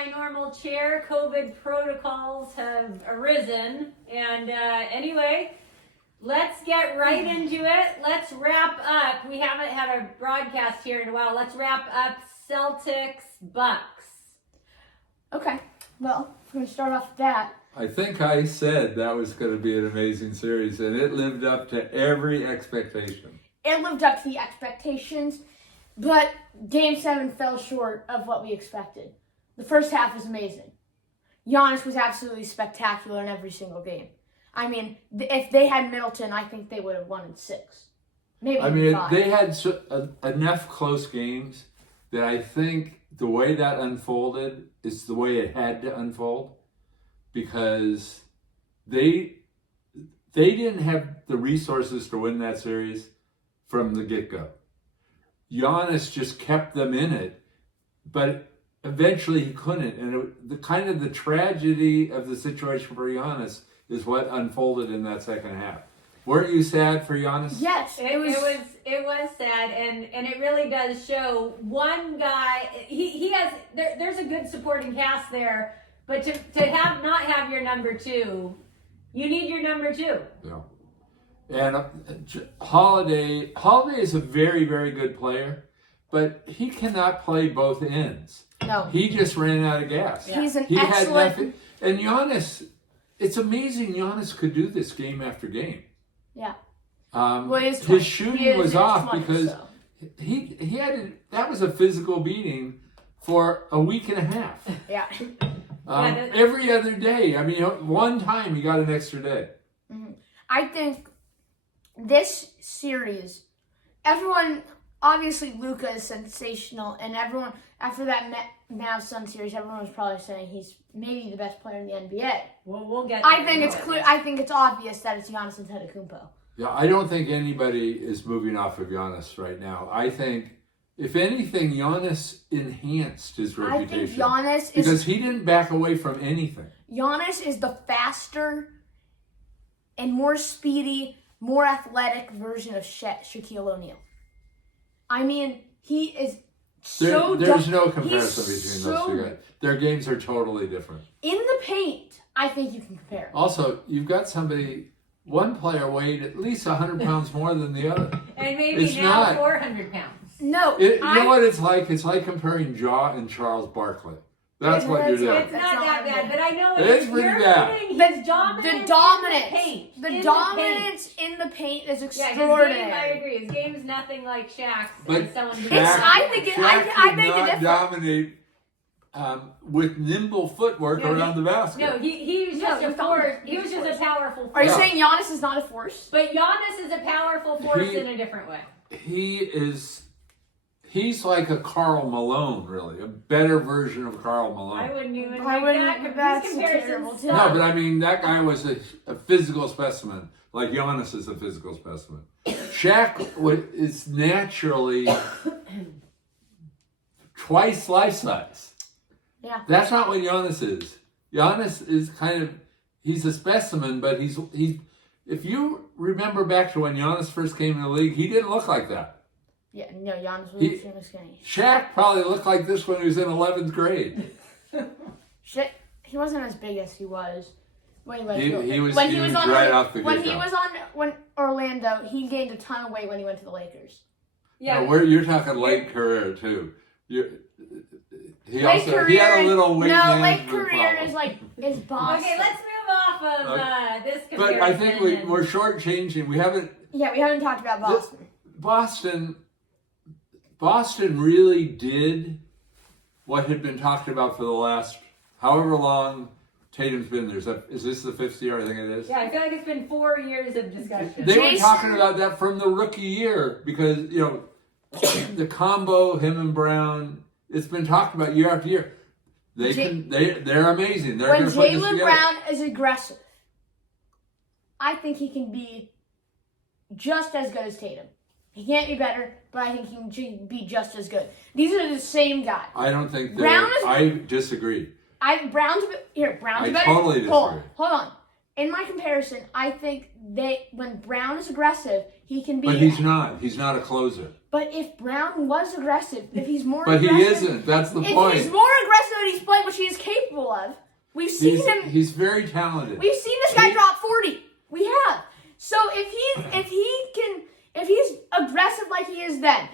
my normal chair. COVID protocols have arisen. And anyway, let's get right into it. Let's wrap up. We haven't had a broadcast here in a while. Let's wrap up Celtics Bucks. Okay, well, we're going to start off with that. I think I said that was going to be an amazing series, and it lived up to every expectation. It lived up to the expectations, but Game 7 fell short of what we expected. The first half was amazing. Giannis was absolutely spectacular in every single game. I mean, if they had Middleton, I think they would have won in 6. Maybe I mean, 5. they had enough close games that I think the way that unfolded is the way it had to unfold, because they didn't have the resources to win that series from the get-go. Giannis just kept them in it, but eventually he couldn't. And the tragedy of the situation for Giannis is what unfolded in that second half. Weren't you sad for Giannis? Yes, It was sad, and it really does show one guy. He has there's a good supporting cast there, but to not have your number 2, you need your number 2. Yeah. And Holiday is a very, very good player, but he cannot play both ends. No. He just ran out of gas. Yeah. He's an He had excellent... nothing. And Giannis, it's amazing Giannis could do this game after game. Yeah. His shooting was off because he had that was a physical beating for a week and a half. Yeah. Every other day. I mean, one time he got an extra day. Mm-hmm. I think this series, everyone, obviously Luka is sensational, and everyone, after that Mavs Sun series, everyone was probably saying he's maybe the best player in the NBA. Well, we'll get. I think it's clear. I think it's obvious that it's Giannis Antetokounmpo. Yeah, I don't think anybody is moving off of Giannis right now. I think, if anything, Giannis enhanced his reputation. I think Giannis because he didn't back away from anything. Giannis is the faster and more speedy, more athletic version of Shaquille O'Neal. I mean, he is There's no comparison between those two guys. Their games are totally different. In the paint, I think you can compare. Also, you've got one player weighed at least 100 pounds more than the other. And maybe it's now not, 400 pounds. No. You know what it's like? It's like comparing Ja and Charles Barkley. That's what you're doing. It's not that bad, but I know it's pretty bad. The dominance in the paint is extraordinary. Yeah, I agree. His game is nothing like Shaq's. But Shaq I think did not dominate with nimble footwork around the basket. No, he was just a force. He was just a powerful force. Are you saying Giannis is not a force? But Giannis is a powerful force in a different way. He's like a Karl Malone, really, a better version of Karl Malone. I wouldn't even make that. That's terrible. No, but I mean, that guy was a physical specimen, like Giannis is a physical specimen. Shaq is naturally twice life size. Yeah. That's not what Giannis is. Giannis is he's a specimen, but he's if you remember back to when Giannis first came in the league, he didn't look like that. Yeah, no, Giannis was extremely skinny. Shaq probably looked like this when he was in 11th grade. He wasn't as big as he was when he went when Orlando, he gained a ton of weight when he went to the Lakers. Yeah, no, you're talking late career too. He had a little weight late career problem. is Boston. Okay, let's move off of this comparison. But I think we're shortchanging. We haven't talked about Boston. Boston really did what had been talked about for the last however long Tatum's been there. Is this the 5th year? I think it is. Yeah, I feel like it's been 4 years of discussion. They were talking about that from the rookie year because, the combo, him and Brown, it's been talked about year after year. They're amazing. They're when Jaylen Brown is aggressive, I think he can be just as good as Tatum. He can't be better, but I think he can be just as good. These are the same guys. I don't think I disagree. Brown's a better. Totally disagree. Hold on. in my comparison, I think when Brown is aggressive, he can be. But he's not. He's not a closer. But if Brown was aggressive, if he's more But aggressive. he isn't. That's the point. If he's more aggressive than he's playing, which he is capable of, we've seen him. He's very talented. We've seen this guy drop 40. We have. So if he's aggressive like he is then,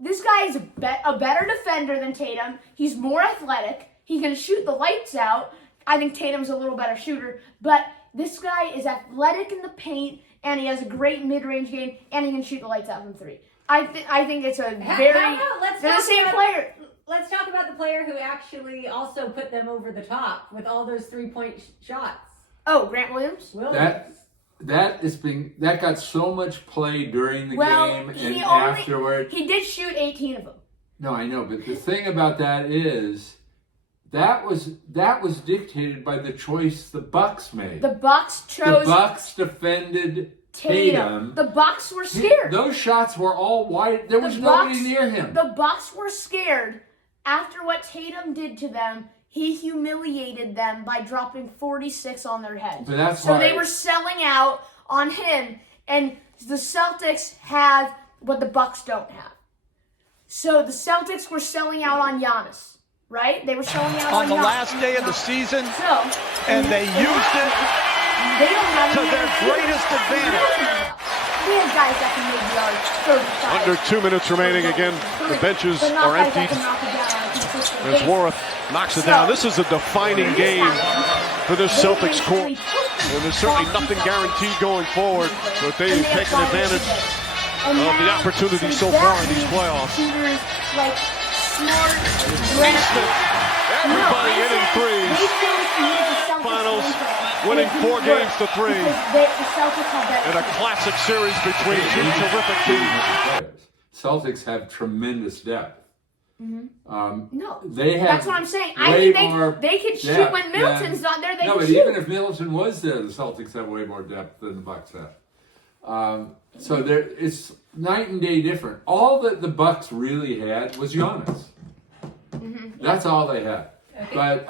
this guy is a better defender than Tatum. He's more athletic. He can shoot the lights out. I think Tatum's a little better shooter, but this guy is athletic in the paint, and he has a great mid-range game, and he can shoot the lights out from 3. I think it's a very they're the same player. Let's talk about the player who actually also put them over the top with all those 3-point shots. Oh, Grant Williams. That got so much play during the game and afterward. He did shoot 18 of them. No, I know, but the thing about that is that was dictated by the choice the Bucks made. The Bucks chose. The Bucks defended Tatum. The Bucks were scared. Those shots were all wide. There was nobody near him. The Bucks were scared after what Tatum did to them. He humiliated them by dropping 46 on their heads. But that's so they were selling out on him, and the Celtics have what the Bucks don't have. So the Celtics were selling out on Giannis, right? They were selling out on the last day of the season, and they used it to their greatest advantage. We have guys that can make yards 35. Under 2 minutes remaining. Again, the benches are empty. As Wareth knocks it down. This is a defining game for this Celtics core. And there's certainly nothing guaranteed going forward, but they've taken advantage of the opportunity so far in these playoffs. Like smart, everybody hitting threes. Finals winning 4 games to 3 in a classic series between two terrific teams. Celtics have tremendous depth. No, they have. That's what I'm saying. I think they could shoot depth when Middleton's not there. They no, can but shoot. even if Middleton was there, the Celtics have way more depth than the Bucks have. So it's night and day different. All that the Bucks really had was Giannis. That's all they had. Okay. But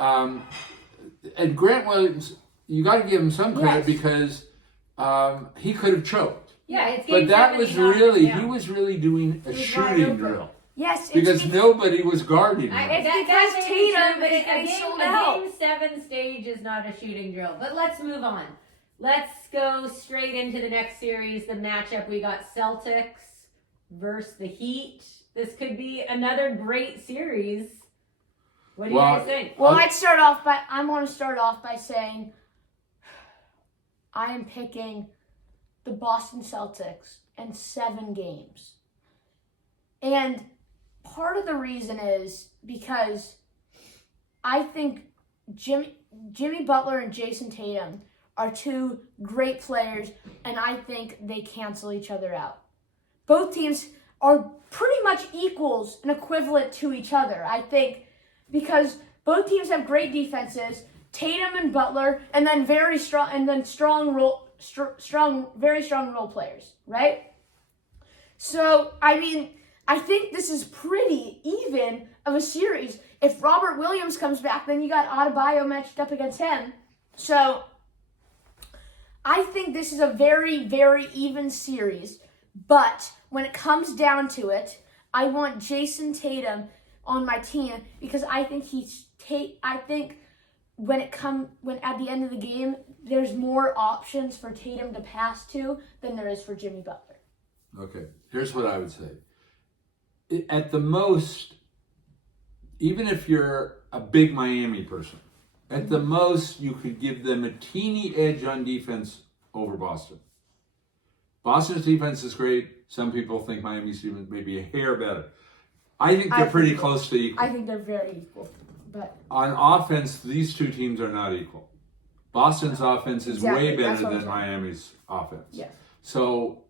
and Grant Williams, you got to give him some credit because he could have choked. Yeah, it's but that was really he was really doing a shooting drill. Yes, because nobody was guarding him. That's Tatum, but a Game 7 stage is not a shooting drill. But let's move on. Let's go straight into the next series, the matchup. We got Celtics versus the Heat. This could be another great series. What do you guys think? Well, I want to start off by saying I am picking the Boston Celtics in 7 games. And part of the reason is because I think Jimmy Butler and Jason Tatum are 2 great players, and I think they cancel each other out. Both teams are pretty much equals and equivalent to each other, I think, because both teams have great defenses, Tatum and Butler, and then very strong role players, right? So, I mean, I think this is pretty even of a series. If Robert Williams comes back, then you got Adebayo matched up against him. So, I think this is a very, very even series. But when it comes down to it, I want Jason Tatum on my team because I think when at the end of the game, there's more options for Tatum to pass to than there is for Jimmy Butler. Okay, here's what I would say. At the most, even if you're a big Miami person, at the most you could give them a teeny edge on defense over Boston. Boston's defense is great. Some people think Miami's defense may be a hair better. I think they're pretty close to equal. I think they're very equal. But on offense, these 2 teams are not equal. Boston's offense is way better than Miami's offense. Yes. So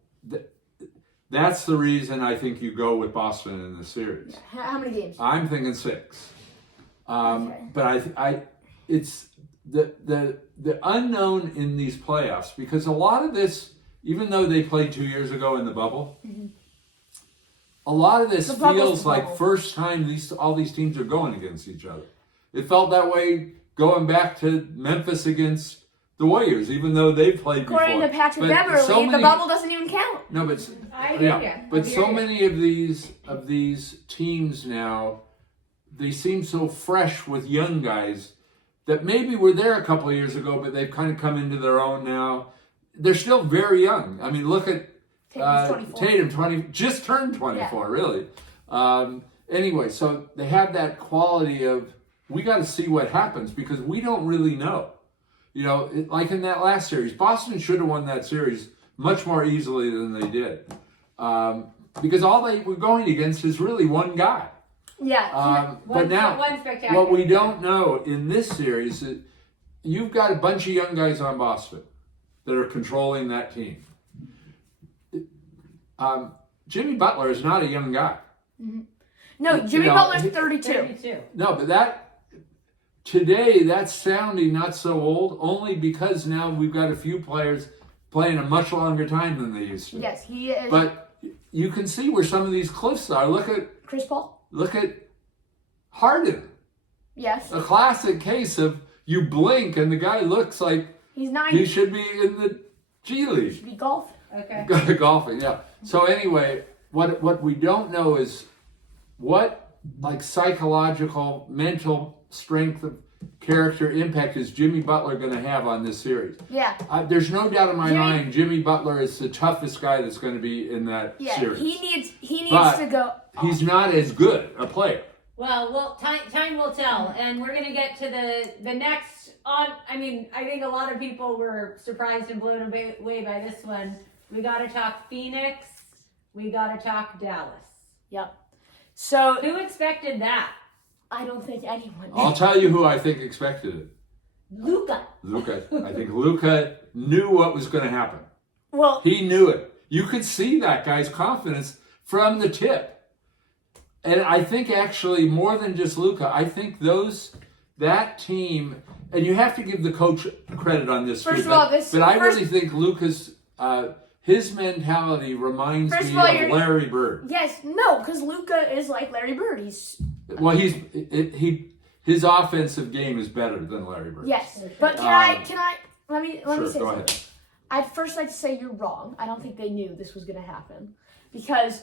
that's the reason I think you go with Boston in the series. Yeah. How many games? I'm thinking 6. Okay. But it's the unknown in these playoffs, because a lot of this, even though they played 2 years ago in the bubble, a lot of this feels like first time all these teams are going against each other. It felt that way going back to Memphis against the Warriors, even though they've played According before. to Patrick But Beverly, so the many- bubble doesn't even count. No, but I hear ya. but I so hear ya. many of these teams now, they seem so fresh with young guys that maybe were there a couple of years ago, but they've kind of come into their own now. They're still very young. I mean, look at Tatum's 24. Tatum, just turned 24, really. Anyway, so they have that quality of, we got to see what happens because we don't really know. You know, like in that last series, Boston should have won that series much more easily than they did. Because all they were going against is really one guy. Yeah. But now, one spectacular. what we don't know in this series is you've got a bunch of young guys on Boston that are controlling that team. Jimmy Butler is not a young guy. No, Jimmy Butler's 32. 32. No, but today that's sounding not so old, only because now we've got a few players playing a much longer time than they used to. Yes, he is. But you can see where some of these cliffs are. Look Chris Paul? at Harden. Yes. A classic case of you blink and the guy looks like He's 90. he should be in the G League. Should be golfing. Okay. Golfing, yeah. So anyway, what we don't know is what like psychological, mental strength of character impact is Jimmy Butler going to have on this series. Yeah. There's no doubt in my mind Jimmy Butler is the toughest guy that's going to be in that series. He needs But to go. He's not as good a player. Well, time will tell, and we're gonna get to the next. I think a lot of people were surprised and blown away by this one. We got to talk Phoenix. We got to talk Dallas. Yep. So Who expected that? I don't think anyone. I'll tell you who I think expected it. Luka. I think Luka knew what was going to happen. Well, He knew it. You could see that guy's confidence from the tip. And I think actually more than just Luka, I think that team, and you have to give the coach credit on this. First too, of all, but I really think Luka's his mentality reminds First me of all, of Larry Bird. yes, no, because Luka is like Larry Bird. His offensive game is better than Larry Bird. Yes, but let me Sure, say go something. ahead. I'd first like to say you're wrong. I don't think they knew this was going to happen because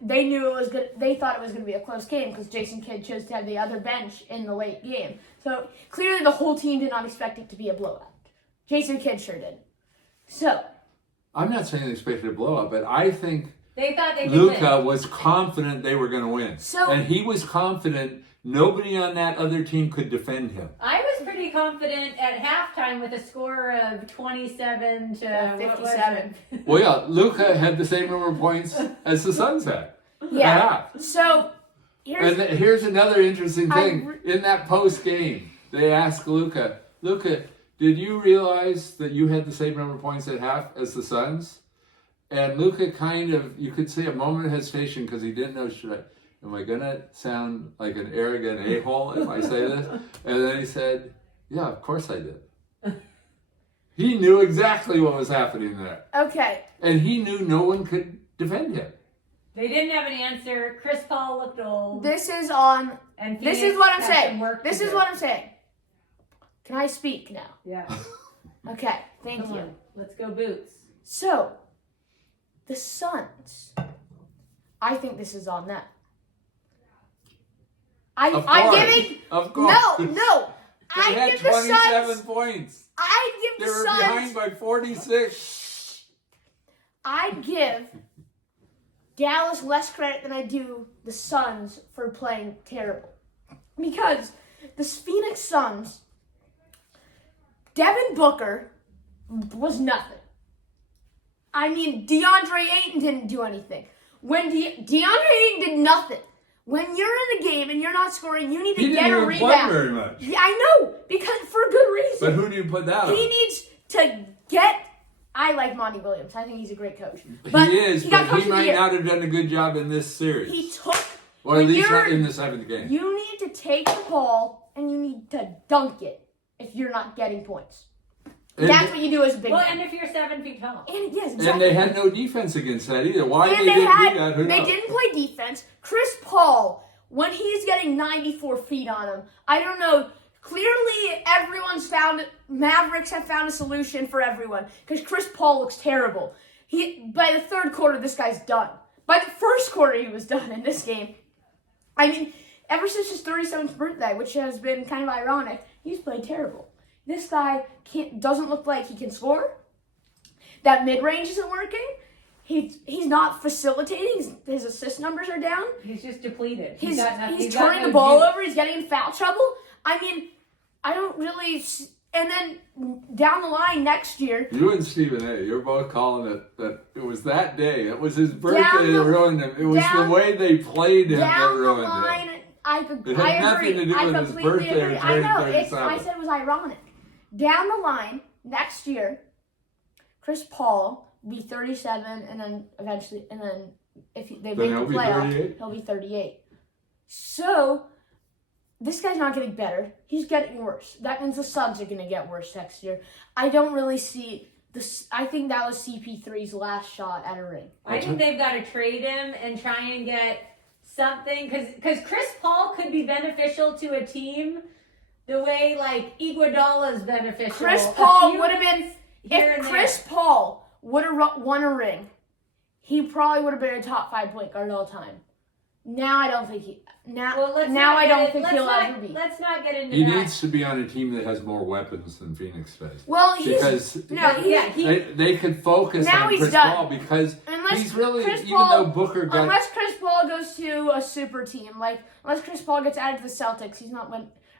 they knew it was good. They thought it was going to be a close game because Jason Kidd chose to have the other bench in the late game. So clearly the whole team did not expect it to be a blowout. Jason Kidd sure did. So I'm not saying they expected a blowout, but I think They thought they could Luka win. was confident they were going to win. So- and he was confident nobody on that other team could defend him. I was pretty confident at halftime with a score of 27 to 57. Well, yeah, Luka had the same number of points as the Suns had. Yeah. So Here's another interesting thing. In that post game, they asked Luka, did you realize that you had the same number of points at half as the Suns? And Luka you could see a moment of hesitation because he didn't know, am I going to sound like an arrogant a-hole if I say this? And then he said, yeah, of course I did. He knew exactly what was happening there. Okay. And he knew no one could defend him. They didn't have an answer. Chris Paul looked old. This is on. And This Phoenix is what I'm had saying. some work to This is do. what I'm saying. Can I speak now? Yeah. Okay. Thank Come you. on. Let's go Boots. So, the Suns. I think this is on them. I'm giving. Of course. No. They I had give the 27 Suns. points. I give They the were Suns. behind by 46. I give Dallas less credit than I do the Suns for playing terrible. Because the Phoenix Suns, Devin Booker was nothing. I mean, DeAndre Ayton didn't do anything. When DeAndre Ayton did nothing. When you're in the game and you're not scoring, you need to He get didn't a even rebound. play very much. Yeah, I know, because for good reason. But who do you put that on? He needs to get. I like Monty Williams. I think he's a great coach. But he is, got but coach he of the might year. not have done a good job in this series. He took. Or at when least not you're- in the 7th game. You need to take the ball and you need to dunk it if you're not getting points. And- That's what you do as a big Well, man. and if you're 7 feet tall. And yes, And exactly. they had no defense against that either. Why And they didn't do that, who they knows? didn't play defense. Chris Paul, when he's getting 94 feet on him, I don't know. Clearly, Mavericks have found a solution for everyone because Chris Paul looks terrible. By the third quarter, this guy's done. By the first quarter, he was done in this game. I mean, ever since his 37th birthday, which has been kind of ironic, he's played terrible. This guy doesn't look like he can score. That mid-range isn't working. He's not facilitating. His assist numbers are down. He's just depleted. He's turning the ball over. He's getting in foul trouble. I mean, I don't really... And then down the line next year... You and Stephen A., you're both calling it that it was that day. It was his birthday that ruined him. It was the way they played him that ruined him. I agree. I completely agree. I know. I said it was ironic. Down the line, next year, Chris Paul will be 37, and then eventually, if they make the playoff, he'll be 38. So... This guy's not getting better. He's getting worse. That means the Suns are going to get worse next year. I don't really see this. I think that was CP3's last shot at a ring. I think they've got to trade him and try and get something. Because Chris Paul could be beneficial to a team the way, like, Iguodala's beneficial. Chris Paul would have been... If Chris Paul would have won a ring, he probably would have been a top 5 point guard all time. Now I don't think he... I don't think he'll ever be. Let's not get into that. He needs to be on a team that has more weapons than Phoenix does. Well, they could focus on Chris Paul because he's really, though Booker got... Unless Chris Paul goes to a super team, unless Chris Paul gets added to the Celtics, he's not...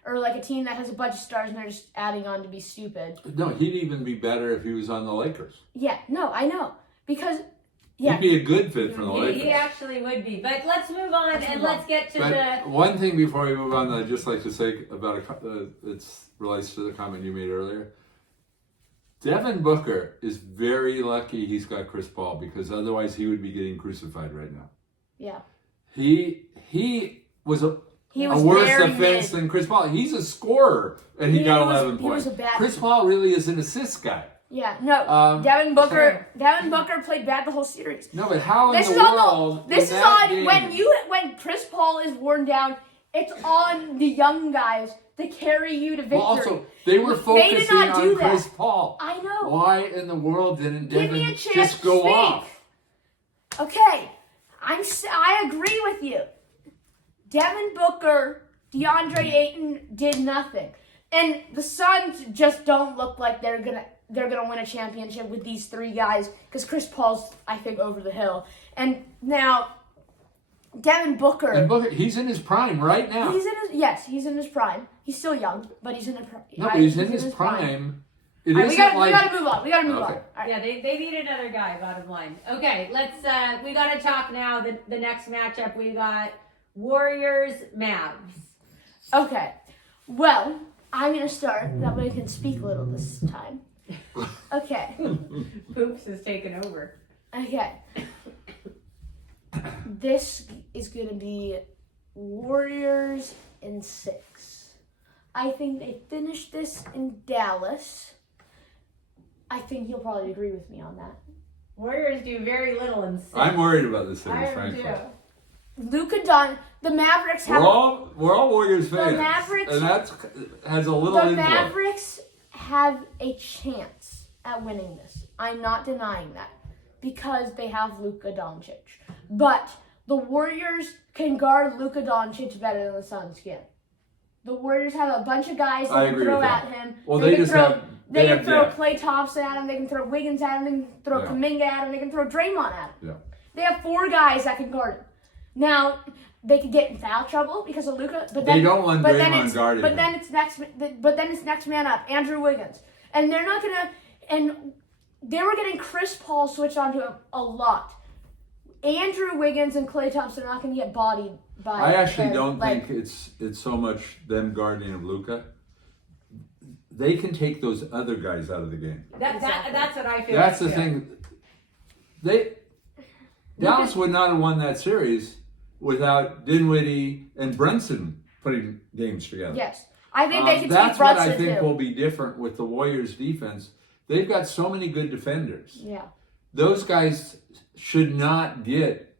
Or like a team that has a bunch of stars and they're just adding on to be stupid. No, he'd even be better if he was on the Lakers. Yeah, no, I know. Because... Yeah. He'd be a good fit for the Lakers. He actually would be. But let's move on let's get to the... One thing before we move on that I'd just like to say about it relates to the comment you made earlier. Devin Booker is very lucky he's got Chris Paul because otherwise he would be getting crucified right now. Yeah. He was a worse defense than Chris Paul. He's a scorer and he got 11 points. Chris Paul really is an assist guy. Yeah, no. Devin Booker played bad the whole series. No, but how in the world? This is on when Chris Paul is worn down. It's on the young guys to carry you to victory. Well, also they were focusing on Chris Paul. I know. Why in the world didn't Devin just go off? Okay, I agree with you. Devin Booker, DeAndre Ayton did nothing, and the Suns just don't look like they're gonna win a championship with these three guys because Chris Paul's, I think, over the hill. And now, Devin Booker... And Booker, he's in his prime right now. He's in his prime. He's still young, but he's in his prime. No, but he's in his prime. We gotta move on. We gotta move on. Right. Yeah, they need another guy, bottom line. Okay, we gotta talk now. The next matchup, we got Warriors-Mavs. Okay, well, I'm gonna start. That way I can speak a little this time. Okay. Poops is taking over. Okay. This is going to be Warriors in 6. I think they finished this in Dallas. I think you'll probably agree with me on that. Warriors do very little in 6. I'm worried about this series, frankly. The Mavericks have... We're all Warriors fans. The Mavericks... And that has a little The influence. Mavericks have a chance at winning this. I'm not denying that because they have Luka Doncic. But the Warriors can guard Luka Doncic better than the Suns can. The Warriors have a bunch of guys that can throw at him. Well, they can throw Klay Thompson at him. They can throw Wiggins at him. They can throw Kuminga at him. They can throw Draymond at him. Yeah. They have 4 guys that can guard him. Now, they could get in foul trouble because of Luka, but then they don't want Draymond guarding him. But then it's next man up, Andrew Wiggins, and they're not gonna. And they were getting Chris Paul switched onto him a lot. Andrew Wiggins and Klay Thompson are not gonna get bodied by. I actually don't think it's so much them guarding of Luka. They can take those other guys out of the game. That's what I feel. That's the thing. Dallas would not have won that series without Dinwiddie and Brunson putting games together. Yes. I think they can take Brunson That's what I think will be different with the Warriors defense. They've got so many good defenders. Yeah. Those guys should not get...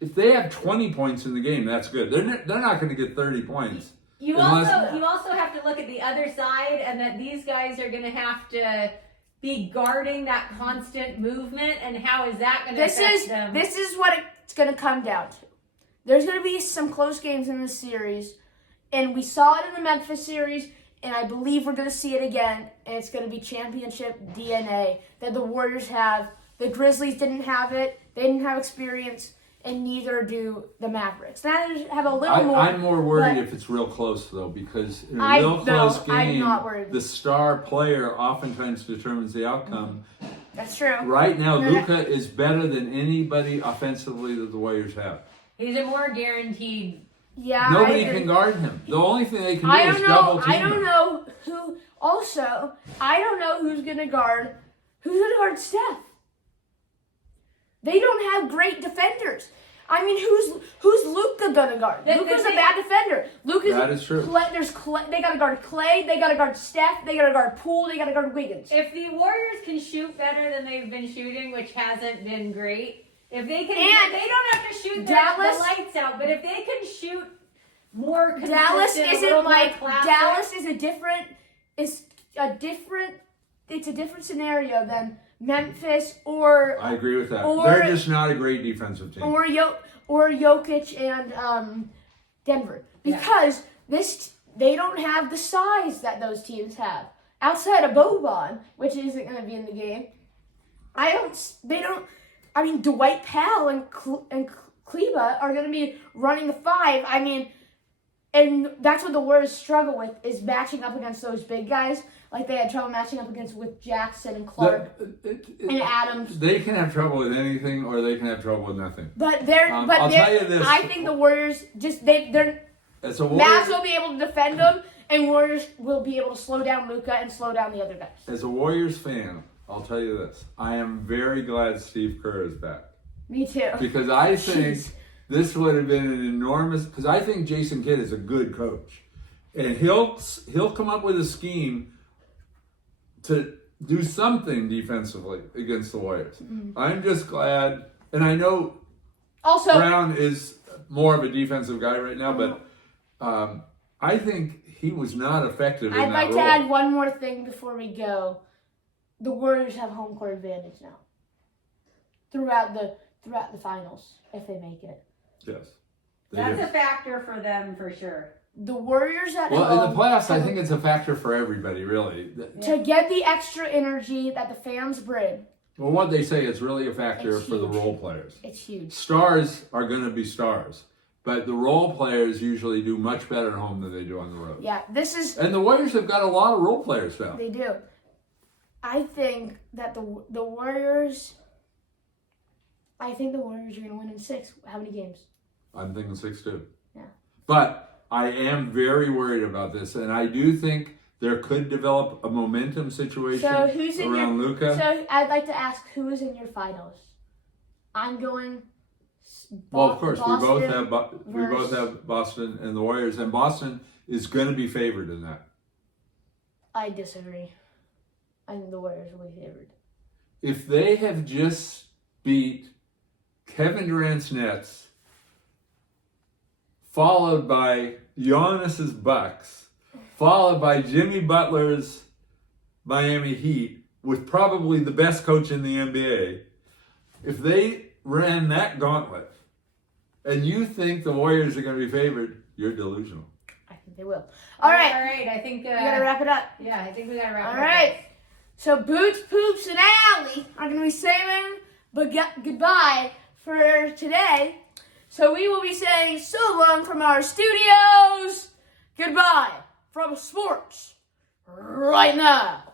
If they have 20 points in the game, that's good. They're not going to get 30 points. You also have to look at the other side, and that these guys are going to have to be guarding that constant movement, and how is that going to affect them? This is what it's going to come down to. There's going to be some close games in this series, and we saw it in the Memphis series, and I believe we're going to see it again, and it's going to be championship DNA that the Warriors have. The Grizzlies didn't have it. They didn't have experience, and neither do the Mavericks. They have a little more. I'm more worried if it's real close, though, because in a real close game, I'm not worried. the star player oftentimes determines the outcome. That's true. Right now, Luka is better than anybody offensively that the Warriors have. He's a more guaranteed. Yeah, Nobody can guard him. The only thing they can do is double team him. I don't know who. Also, I don't know who's gonna guard Steph. They don't have great defenders. I mean, who's Luka gonna guard? Luka's a bad defender. That is true. They gotta guard Clay. They gotta guard Steph. They gotta guard Poole. They gotta guard Wiggins. If the Warriors can shoot better than they've been shooting, which hasn't been great, if they can, they don't have to shoot the lights out. But if they can shoot more consistent, Dallas is a different. It's a different scenario than Memphis or. I agree with that. They're just not a great defensive team. Or Jokic and Denver, because they don't have the size that those teams have. Outside of Boban, which isn't going to be in the game, I mean, Dwight Powell and Kleba are going to be running the 5. I mean, and that's what the Warriors struggle with, is matching up against those big guys. Like they had trouble matching up against with Jackson and Clark and Adams. They can have trouble with anything, or they can have trouble with nothing. But I'll tell you this. I think the Warriors Mavs will be able to defend them, and Warriors will be able to slow down Luka and slow down the other guys. As a Warriors fan, I'll tell you this: I am very glad Steve Kerr is back. Me too. Because I think this would have been an enormous. Because I think Jason Kidd is a good coach, and he'll come up with a scheme to do something defensively against the Warriors. Mm-hmm. I'm just glad, and I know also Brown is more of a defensive guy right now, but I think he was not effective in that role. I'd like to add one more thing before we go. The Warriors have home court advantage now throughout the finals if they make it. Yes, that's a factor for them for sure. The Warriors at home. Well, in the playoffs, I think it's a factor for everybody, really. To get the extra energy that the fans bring. Well, what they say is really a factor for the role players. It's huge. Stars are going to be stars, but the role players usually do much better at home than they do on the road. Yeah, and the Warriors have got a lot of role players now. They do. I think that the Warriors. I think the Warriors are going to win in 6. How many games? I'm thinking 6 too. Yeah. But I am very worried about this, and I do think there could develop a momentum situation around Luka. So I'd like to ask, who is in your finals? I'm going. Well, of course, we both have Boston and the Warriors, and Boston is going to be favored in that. I disagree. I think the Warriors will be favored. If they have just beat Kevin Durant's Nets, followed by Giannis's Bucks, followed by Jimmy Butler's Miami Heat, with probably the best coach in the NBA, if they ran that gauntlet, and you think the Warriors are going to be favored, you're delusional. I think they will. All right. I think we gotta wrap it up. Yeah, I think we gotta wrap it up. All right. So Boots, Poops, and Allie are going to be saying goodbye for today. So we will be saying so long from our studios. Goodbye from sports right now.